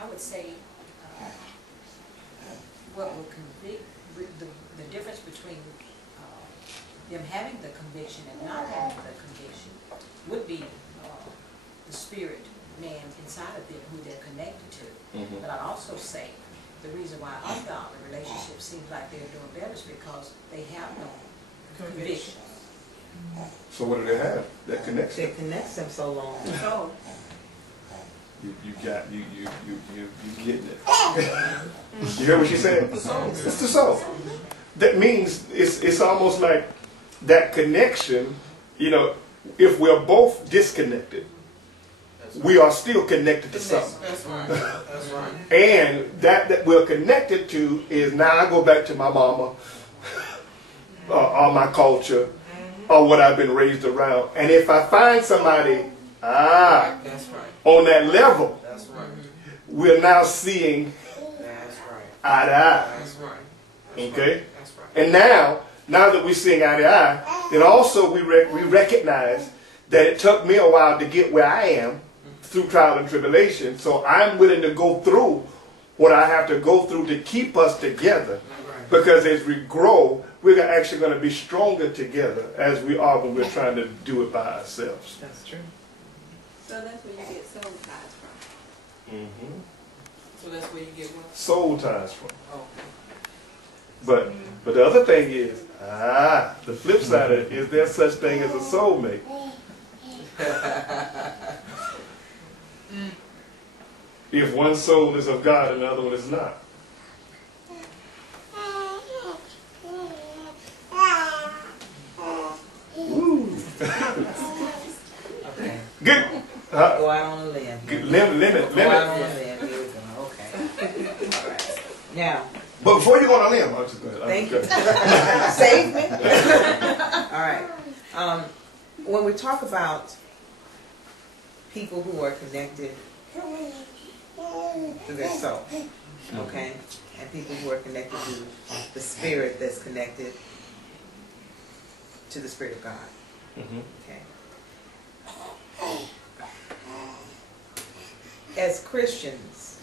I would say what will convict, the difference between them having the conviction and not having the conviction would be the spirit man inside of them who they're connected to. But I'd also say the reason why ungodly relationships seems like they're doing better is because they have no conviction. So what do they have? That connects them. It connects them so long. So You getting it. You hear what she said? It's the soul. That means it's almost like that connection, you know, if we're both disconnected, we are still connected to something. That's right. That's right. And that we're connected to is, now I go back to my mama, or my culture, or what I've been raised around. And if I find somebody, that's right, on that level, that's right, we're now seeing that's right, eye to eye. that's right, Okay? that's right. And now that we're seeing eye to eye, then also we recognize that it took me a while to get where I am through trial and tribulation. So I'm willing to go through what I have to go through to keep us together. Because as we grow, we're actually going to be stronger together as we are when we're trying to do it by ourselves. That's true. So that's where you get soul ties from. So that's where you get what? Soul ties from. Okay. But the other thing is, the flip side of it, is there such thing as a soulmate? If one soul is of God and the other one is not. Ooh. Okay. Good. Go out on a limb. Limit. Go out on a limb. Here we go. Okay. All right. Now. But before you go on a limb, I'm just going to... Thank you. Save me. All right. When we talk about people who are connected to their soul, okay, and people who are connected to the spirit that's connected to the Spirit of God, okay. As Christians,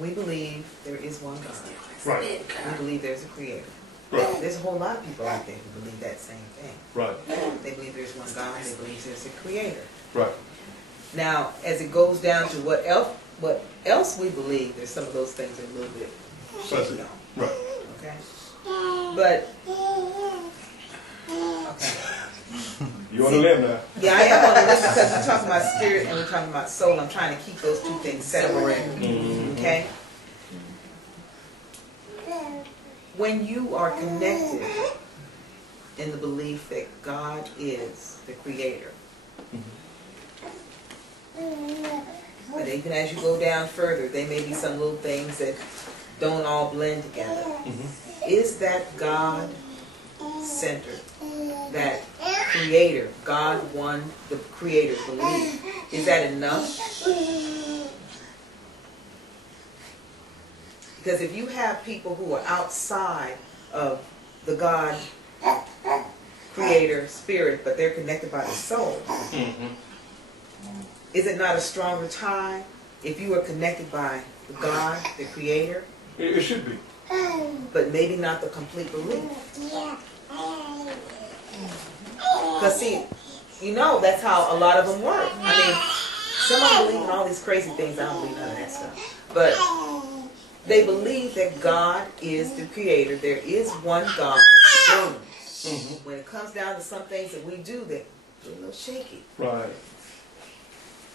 we believe there is one God. Right. We believe there's a creator. Right. There's a whole lot of people out there who believe that same thing. Right. They believe there's one God. They believe there's a creator. Right. Now, as it goes down to what else we believe, there's some of those things are a little bit shaky on. Right. Okay? But, okay. You on the limb now? Yeah, I am on the list because we're talking about spirit and we're talking about soul. I'm trying to keep those two things separated. Okay? When you are connected in the belief that God is the creator, but even as you go down further, there may be some little things that don't all blend together. Is that God-centered? That creator, God one, the creator belief, is that enough? Because if you have people who are outside of the God creator spirit, but they're connected by the soul, is it not a stronger tie if you are connected by the God, the creator? It should be. But maybe not the complete belief. Because see, you know that's how a lot of them work. I mean, some of them believe in all these crazy things. I don't believe none of that stuff. But they believe that God is the creator. There is one God. Boom. When it comes down to some things that we do, they're a little shaky. Right.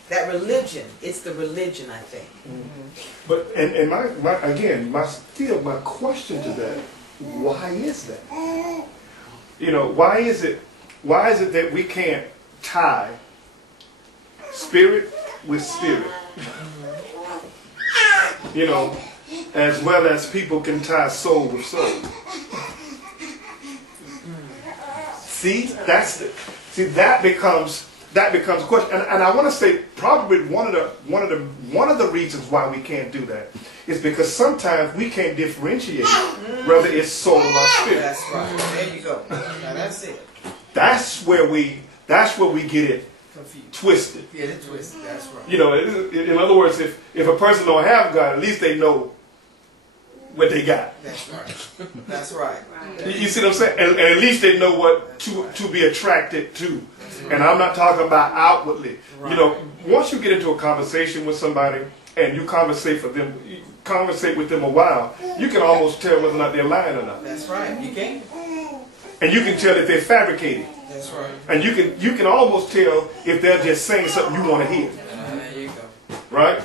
That religion, it's the religion, I think. But and my question to that, why is that? You know, why is it that we can't tie spirit with spirit? You know, as well as people can tie soul with soul. See, that becomes a question, and I want to say probably one of the reasons why we can't do that is because sometimes we can't differentiate whether it's soul or spirit. That's right. There you go. Now that's it. That's where we get it Confused. twisted. Yeah, they're twisted. That's right. You know, in other words, if a person don't have God, at least they know what they got. That's right. That's right. You see what I'm saying? And at least they know what to be attracted to. And I'm not talking about outwardly. You know, once you get into a conversation with somebody and you conversate with them a while, you can almost tell whether or not they're lying or not. That's right. You can. And you can tell if they're fabricating. That's right. And you can almost tell if they're just saying something you want to hear. There you go. Right?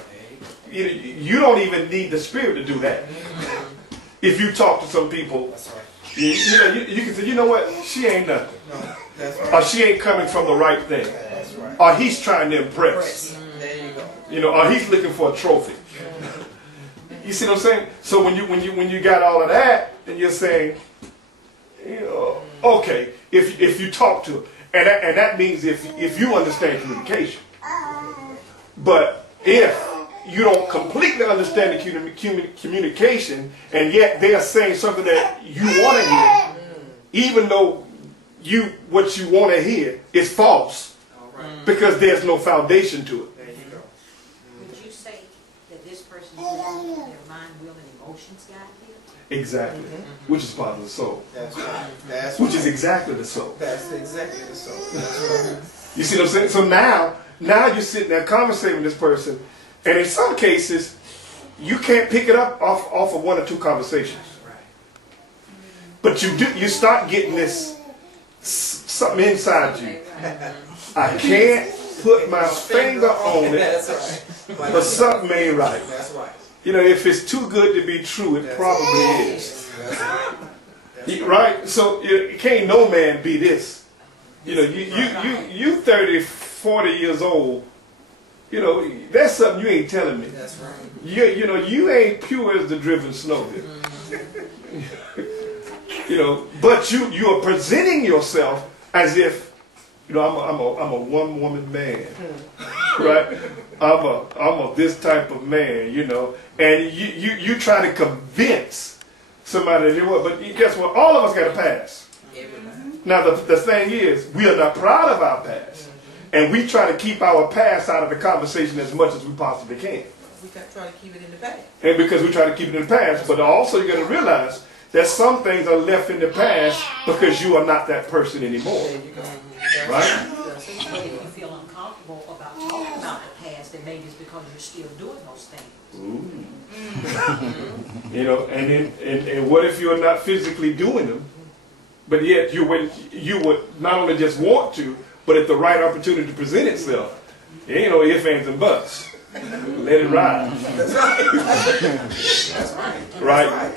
You don't even need the Spirit to do that. If you talk to some people, That's right. you can say, you know what, she ain't nothing. No, that's right. Or she ain't coming from the right thing. That's right. Or he's trying to impress. There you go. You know, or he's looking for a trophy. You see what I'm saying? So when you got all of that, then you're saying, you know, okay, if you talk to him, and that means if you understand communication. But if you don't completely understand the communication, and yet they are saying something that you want to hear, even though what you want to hear is false, because there's no foundation to it. There you go. Would you say that this person's letting their mind, will, and emotions guide them? Exactly. Which is part of the soul. That's right. That's Which right. is exactly the soul. That's exactly the soul. That's right. You see what I'm saying? So now you're sitting there conversating with this person, and in some cases, you can't pick it up off of one or two conversations. But you start getting this something inside you. I can't put my finger on it, That's right. but something ain't right. That's right. You know, if it's too good to be true, it probably is. That's right. Right? So can't no man be this. You know, you 30, 40 years old. You know, that's something you ain't telling me. That's right. You know, you ain't pure as the driven snow here. You know, but you are presenting yourself as if, you know, I'm a one woman man, right? I'm a this type of man, you know, and you try to convince somebody that you what, but guess what? All of us got a past. Now the thing is, we are not proud of our past. And we try to keep our past out of the conversation as much as we possibly can. We got to try to keep it in the past. And because we try to keep it in the past, but also you got to realize that some things are left in the past because you are not that person anymore. There you go. Right? But if you feel uncomfortable about talking about the past, then maybe it's because you're still doing those things. Ooh. You know, and what if you're not physically doing them, but yet you would not only just want to, but if the right opportunity to present itself, there ain't no ifs, ands, and buts. Let it ride. That's right. That's right. Right?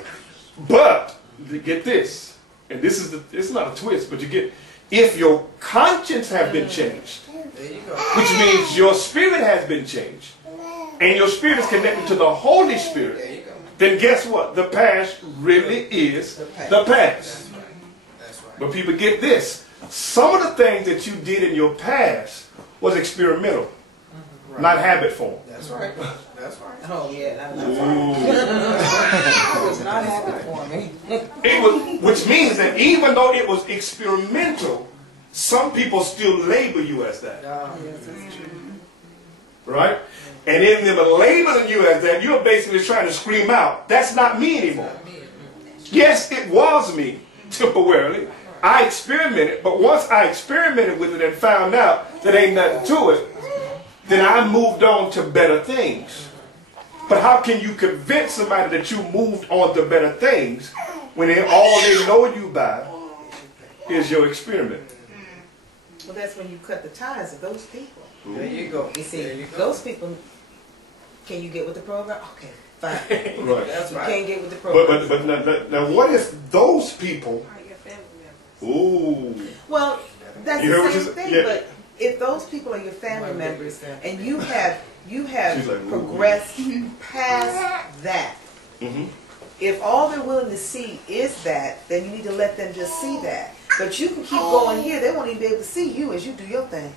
But, get this, and it's not a twist, but you get, if your conscience have been changed, There you go. which means your spirit has been changed, and your spirit is connected to the Holy There Spirit, you go. then guess what? The past really is the past. That's right. That's right. But people get this. Some of the things that you did in your past was experimental, not habit form. That's right. That's right. Oh yeah, that was, Ooh. that was not happening for me. It was, which means that even though it was experimental, some people still label you as that. Right? And in them labeling you as that, you're basically trying to scream out, that's not me anymore. Yes, it was me temporarily. I experimented, but once I experimented with it and found out that ain't nothing to it, then I moved on to better things. But how can you convince somebody that you moved on to better things when all they know you by is your experiment? Well, that's when you cut the ties of those people. There you go. You see, There you go. those people, can you get with the program? Okay, fine. Right. That's You right. can't get with the program. But now what if those people? Are your family members? Ooh. Well, that's You heard what the she same said? thing, Yeah. but if those people are your family members and you have She's like, ooh. progressed past that, Mm-hmm. if all they're willing to see is that, then you need to let them just see that. But you can keep going here, they won't even be able to see you as you do your thing.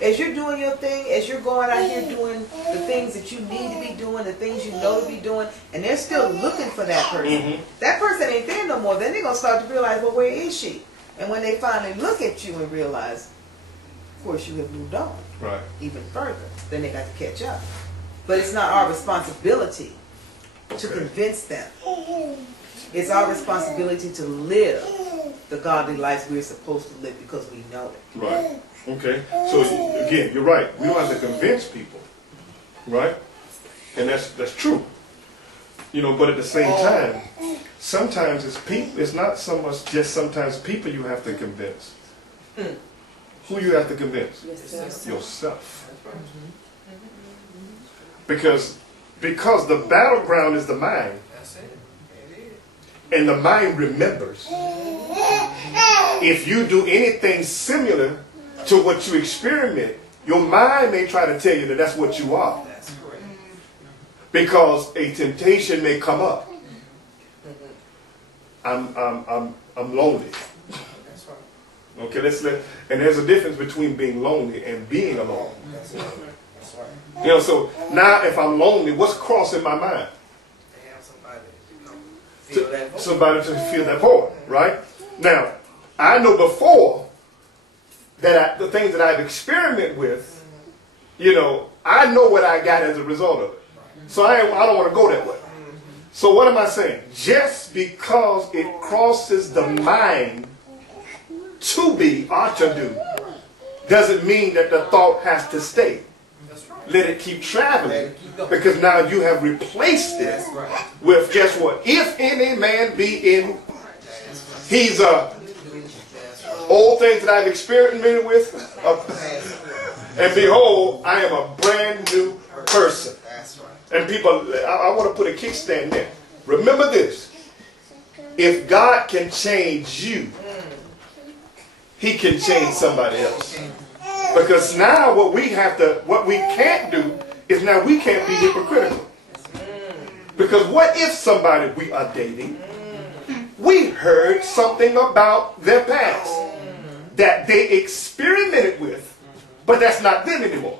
As you're doing your thing, as you're going out here doing the things that you need to be doing, the things you know to be doing, and they're still looking for that person. Mm-hmm. That person ain't there no more. Then they're going to start to realize, well, where is she? And when they finally look at you and realize, of course you have moved on Right. even further. Then they got to catch up. But it's not our responsibility to Okay. convince them. It's our responsibility to live the godly lives we're supposed to live because we know it. Right. Okay. So again, you're right. We don't have to convince people, right? And that's true. You know, but at the same time, sometimes it's people. It's not so much just sometimes people you have to convince. Who you have to convince? Yourself. Because the battleground is the mind, That's it. It is. and the mind remembers. If you do anything similar to what you experiment, your mind may try to tell you that that's what you are. That's correct. Because a temptation may come up. I'm lonely. That's right. Okay, and there's a difference between being lonely and being alone. That's right. That's right. You know, so now if I'm lonely, what's crossing my mind? They have somebody, feel that voice. Somebody to feel that void, right? Now, I know before that the things that I've experimented with, you know, I know what I got as a result of it. So I don't want to go that way. So what am I saying? Just because it crosses the mind to be or to do, doesn't mean that the thought has to stay. That's right. Let it keep traveling, Let it keep going. because now you have replaced it That's right. with, guess what? If any man be in, he's That's right. old things that I've experimented with, and behold, I am a brand new person. That's right. And people, I want to put a kickstand there. Remember this: if God can change you, He can change somebody else. Because now what we can't do is now we can't be hypocritical. Because what if somebody we are dating, we heard something about their past that they experimented with, but that's not them anymore.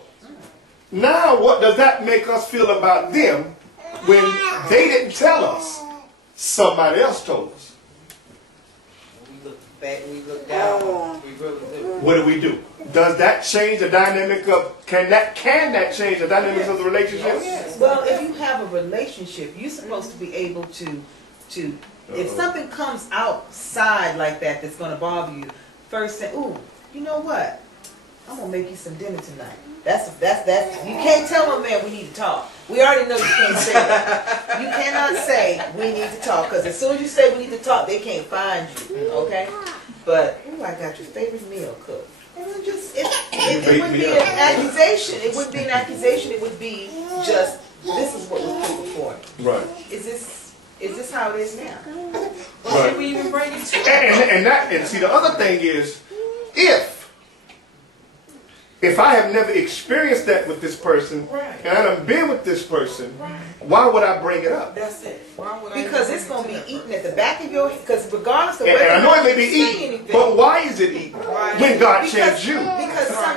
Now what does that make us feel about them when they didn't tell us, somebody else told us? We look back, we look down, we really do. What do? Does that change the dynamic of, can that change the dynamics of the relationship? Well, if you have a relationship, you're supposed to be able to if something comes outside like that that's going to bother you, first say, ooh, you know what? I'm going to make you some dinner tonight. That's you can't tell a man we need to talk. We already know you can't say that. You cannot say we need to talk, because as soon as you say we need to talk, they can't find you. Okay? But, ooh, I got your favorite meal cooked. And it wouldn't be an accusation. It wouldn't be an accusation. It would be just, this is what was put before me. Right. Is this how it is now? Or should we even bring it to And see, the other thing is, if I have never experienced that with this person, and I done been with this person, why would I bring it up? That's it. Why would I Because even it's going to bring be it up? eaten at the back of your head. Because regardless of And whether I know it may be you say eaten, anything, but why is it eaten when God changed you?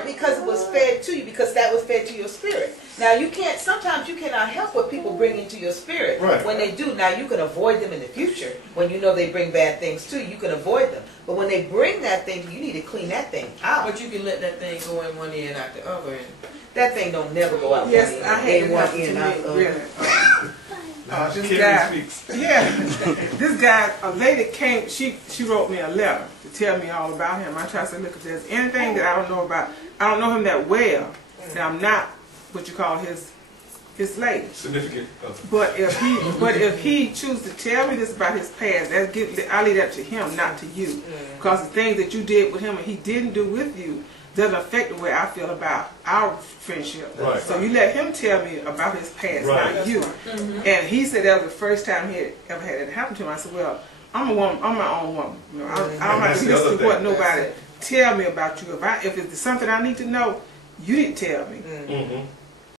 Because it was fed to you, because that was fed to your spirit. Now sometimes you cannot help what people bring into your spirit. Right. When they do, now you can avoid them in the future. When you know they bring bad things to you, you can avoid them. But when they bring that thing, you need to clean that thing out. But you can let that thing go in one ear and out the other end. That thing don't never go out. Yes, one I end. had In it one happen ear to and out the me. other. Really. This Karen guy, speaks. yeah, this guy, a lady came. She wrote me a letter to tell me all about him. I tried to say, look, if there's anything that I don't know about, I don't know him that well. That I'm not what you call his lady. Significant. But if he chooses to tell me this about his past, I leave that to him, not to you, because the things that you did with him and he didn't do with you doesn't affect the way I feel about our friendship. Right. So you let him tell me about his past, Right. not you. And he said that was the first time he had ever had it happen to him. I said, well, I'm a woman. I'm my own woman. You know, I don't have that's to the listen other to what thing. nobody tell me about you. If it's something I need to know, you didn't tell me. Mm-hmm.